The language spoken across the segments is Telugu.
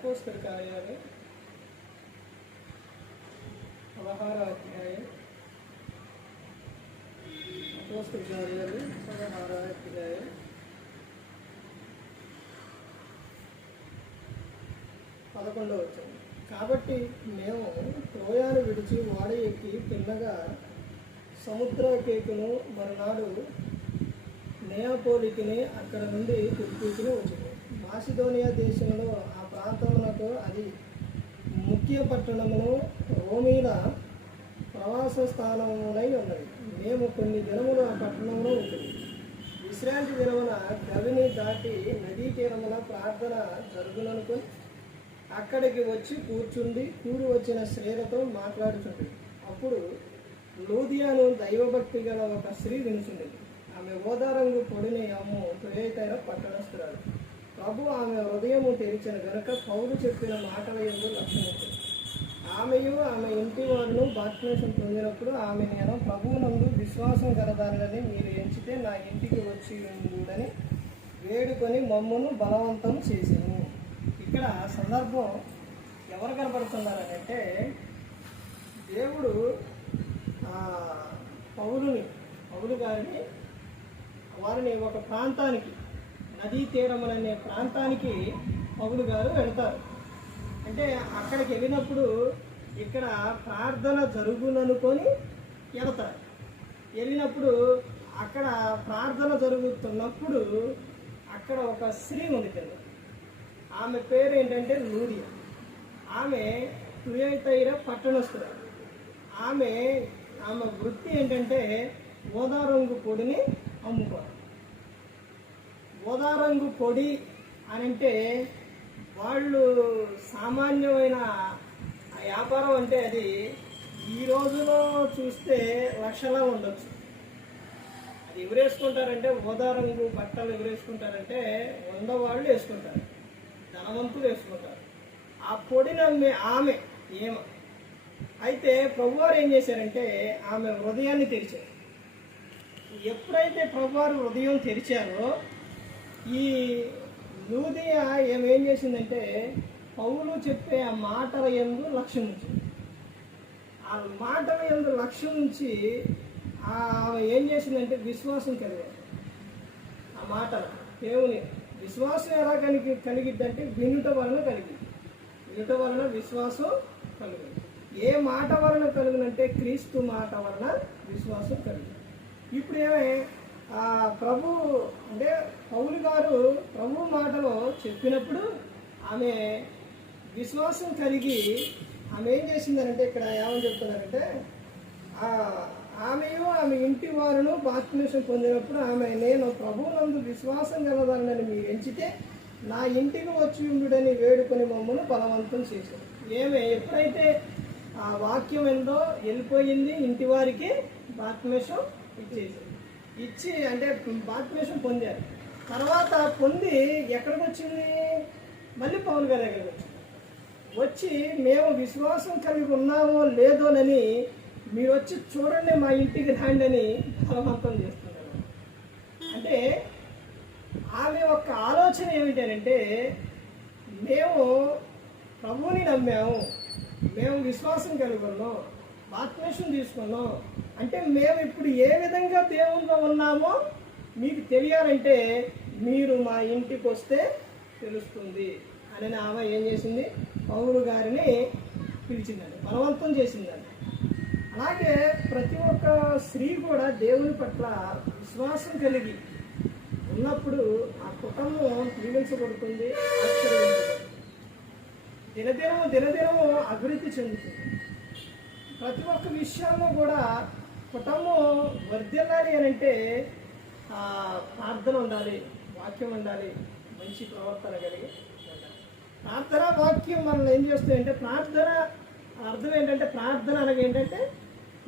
అపోస్తల కార్యాలు 16వ అధ్యాయం. అపోస్తల కార్యాలు 16వ అధ్యాయం 11వ వచనం. కాబట్టి మేము ట్రోయాను విడిచి ఓడ ఎక్కి తిన్నగా సముద్రకేకును మరునాడు నెయాపోలికిని అక్కడ నుండి తిరుపతిని వచ్చింది. మాసిదోనియా దేశంలో ఆ ప్రాంతమునకు అది ముఖ్య పట్టణమును రోమీల ప్రవాస స్థానమునై ఉన్నది. మేము కొన్ని దినములు ఆ పట్టణంలో ఉంటుంది. విశ్రాంతి దినమున గవిని దాటి నదీ తీరమున ప్రార్థన జరుగుననుకొని అక్కడికి వచ్చి కూడి వచ్చిన స్త్రీలతో మాట్లాడుతుంది. అప్పుడు లూదియాను దైవభక్తి గల ఒక స్త్రీ వినుచుండేది. ఆమె ఓదారంగు పొడిని అమ్ము తుయతైర పట్టణస్తురాలు. ప్రభు ఆమె హృదయము తెరిచిన గనుక పౌలు చెప్పిన మాటల యందు లక్ష్యముంది. ఆమెయు ఆమె ఇంటి వారును బాప్తిస్మం పొందినప్పుడు ఆమె నేను ప్రభువునందు విశ్వాసం కలదాలని మీరు ఎంచితే నా ఇంటికి వచ్చి ఉండుడని వేడుకొని మమ్మను బలవంతం చేశాను. ఇక్కడ సందర్భం ఎవరు కనపడుతున్నారనంటే, దేవుడు పౌలు గారిని వారిని ఒక ప్రాంతానికి, నదీ తీరములనే ప్రాంతానికి పౌలు గారు వెళ్తారు. అంటే అక్కడికి వెళ్ళినప్పుడు ఇక్కడ ప్రార్థన జరుగుననుకొని వెళ్తారు. వెళ్ళినప్పుడు అక్కడ ప్రార్థన జరుగుతున్నప్పుడు అక్కడ ఒక స్త్రీ ఉంది కదా, ఆమె పేరు ఏంటంటే లూదియా. ఆమె తుయతైర పట్టణస్తురాలు. ఆమె వృత్తి ఏంటంటే ఓదారంగు పొడిని అమ్ముకోవాలి. ఓదారంగు పొడి అని అంటే వాళ్ళు సామాన్యమైన వ్యాపారం అంటే అది ఈ రోజులో చూస్తే లక్షలా ఉండొచ్చు. అది ఎవరు వేసుకుంటారంటే, ఓదారంగు బట్టలు ఎవరు వేసుకుంటారంటే వాళ్ళు వేసుకుంటారు, ధనవంతులు వేసుకుంటారు. ఆ పొడిని అమ్మే ఆమె అయితే ప్రభువారు ఏం చేశారంటే ఆమె హృదయాన్ని తెరిచారు. ఎప్పుడైతే ప్రభువారు హృదయం తెరిచారో ఈ లూదియా ఏం చేసిందంటే పౌలు చెప్పే ఆ మాటల యందు లక్ష్యం ఉంచింది. ఆ మాటల యందు లక్ష్యం ఉంచి ఆమె ఏం చేసిందంటే విశ్వాసం కలిగారు. ఆ మాటలు దేవుని విశ్వాసం ఎలా కలిగిద్దంటే వినుట వలన కలిగింది. వినుట వలన విశ్వాసం కలిగింది. ఏ మాట వలన కలుగునంటే క్రీస్తు మాట వలన విశ్వాసం కలిగింది. ఇప్పుడు ప్రభు అంటే పౌలు గారు ప్రభు మాటలో చెప్పినప్పుడు ఆమె విశ్వాసం కలిగి ఆమె ఏం చేసిందనంటే, ఇక్కడ ఏమని చెప్తున్నారంటే, ఆమెయు ఆమె ఇంటి వారును బాప్తిస్మం పొందినప్పుడు ఆమె నేను ప్రభువునందు విశ్వాసం కలదానని మీరు ఎంచితే నా ఇంటికి వచ్చి ఉండుడని వేడుకొని మమ్మల్ని బలవంతం చేశారు. ఎప్పుడైతే ఆ వాక్యం ఏందో వెళ్ళిపోయింది, ఇంటి వారికి బాప్తిస్మం ఇచ్చి అంటే బాప్తిస్మం పొందారు. తర్వాత పొంది ఎక్కడికి వచ్చింది, మళ్ళీ పౌలు గారి దగ్గరికి వచ్చి మేము విశ్వాసం కలిగి ఉన్నామో లేదోనని మీరు వచ్చి చూడండి, మా ఇంటికి రాండి అని బలవంతం చేస్తున్నారు. అంటే ఆమె యొక్క ఆలోచన ఏమిటంటే, మేము ప్రభువుని నమ్మాము, మేము విశ్వాసం కలిగి ఉన్నాం, బాప్తిస్మం తీసుకున్నాం అంటే మేము ఇప్పుడు ఏ విధంగా దేవుల్లో ఉన్నామో మీకు తెలియాలంటే మీరు మా ఇంటికి వస్తే తెలుస్తుంది అని ఆమె ఏం చేసింది, పౌలు గారిని పిలిచిందండి, బలవంతం చేసిందండి. అలాగే ప్రతి ఒక్క స్త్రీ కూడా దేవుని పట్ల విశ్వాసం కలిగి ఉన్నప్పుడు ఆ కుటుంబం దీవించబడుతుంది, దినదినము అభివృద్ధి చెందుతుంది. ప్రతి ఒక్క విషయంలో కూడా కుటుంబం వర్ధిల్లాలి అని అంటే ప్రార్థన ఉండాలి, వాక్యం ఉండాలి, మంచి ప్రవర్తన కలిగి ఉండాలి. ప్రార్థన వాక్యం మనల్ని ఏం చేస్తాయంటే, ప్రార్థన అర్థం ఏంటంటే, ప్రార్థన అనగా ఏంటంటే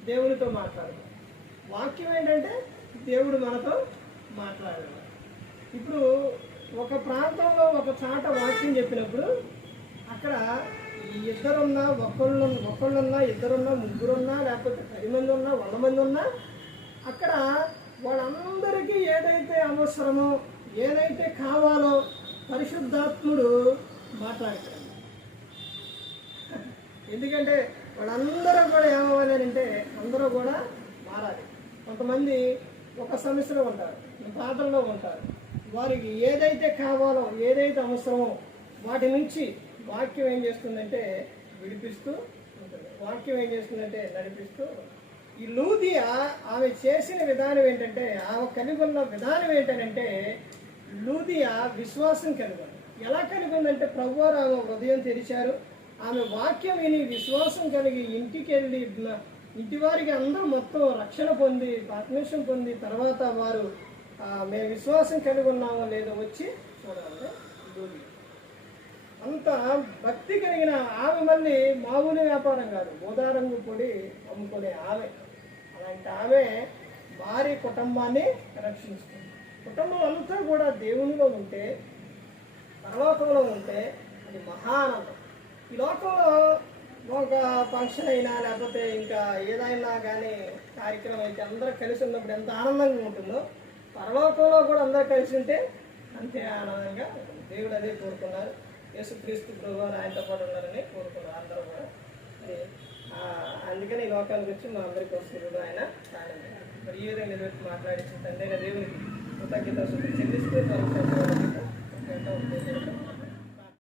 దేవునితో మాట్లాడడం, వాక్యం ఏంటంటే దేవుడు మనతో మాట్లాడడం. ఇప్పుడు ఒక ప్రాంతంలో ఒక చాట వాక్యం చెప్పినప్పుడు అక్కడ ఇద్దరున్నా, ఒకళ్ళున్నా, ఇద్దరున్నా, ముగ్గురున్నా, లేకపోతే 10 మంది ఉన్నా, 100 మంది ఉన్నా, అక్కడ వాళ్ళందరికీ ఏదైతే అవసరమో, ఏదైతే కావాలో పరిశుద్ధాత్ముడు మాట్లాడతాడు. ఎందుకంటే వాళ్ళందరూ కూడా ఏమవ్వాలి అంటే అందరూ కూడా మారాలి. కొంతమంది ఒక సమస్యలో ఉంటారు, బాధల్లో ఉంటారు. వారికి ఏదైతే కావాలో, ఏదైతే అవసరమో వాటి నుంచి వాక్యం ఏం చేస్తుందంటే విడిపిస్తూ ఉంటుంది. వాక్యం ఏం చేస్తుందంటే నడిపిస్తూ. ఈ లూదియా ఆమె చేసిన విధానం ఏంటంటే, ఆమె కలిగి ఉన్న విధానం ఏంటంటే, లూదియా విశ్వాసం కలిగి ఉంది. ఎలా కలిగి ఉందంటే, ప్రభువారు ఆమె హృదయం తెరిచారు. ఆమె వాక్యం విని విశ్వాసం కలిగి ఇంటికి వెళ్ళి ఇంటి వారికి అందరూ మొత్తం రక్షణ పొంది బాప్తిస్మం పొంది తర్వాత వారు మేము విశ్వాసం కలిగి ఉన్నామో లేదో వచ్చి చూడాలి. అంత భక్తి కలిగిన ఆమె మళ్ళీ మామూలు వ్యాపారం కాదు, గోదారంగు పొడి అమ్ముకునే ఆమె. అలాంటి ఆమె భారీ కుటుంబాన్ని రక్షిస్తుంది. కుటుంబం అంతా కూడా దేవునిలో ఉంటే, పరలోకంలో ఉంటే అది మహానందం. ఈ లోకంలో ఒక ఫంక్షన్ అయినా లేకపోతే ఇంకా ఏదైనా కానీ కార్యక్రమం అయితే అందరూ కలిసి ఉన్నప్పుడు ఎంత ఆనందంగా ఉంటుందో, పరలోకంలో కూడా అందరూ కలిసి ఉంటే అంతే ఆనందంగా ఉంటుంది. దేవుడు అదే కోరుకున్నారు. యేసుక్రీస్తు ప్రభువారు ఆయనతో పాటు ఉన్నారని కోరుకున్నారు అందరూ కూడా. అందుకని ఈ లోకానికి వచ్చి మా అందరికీ వస్తుంది ఆయన సాయం. మరి ఈ విధంగా నిలబెట్టి మాట్లాడించిన తండ్రి దేవునికి కృతజ్ఞత చెల్లిస్తూ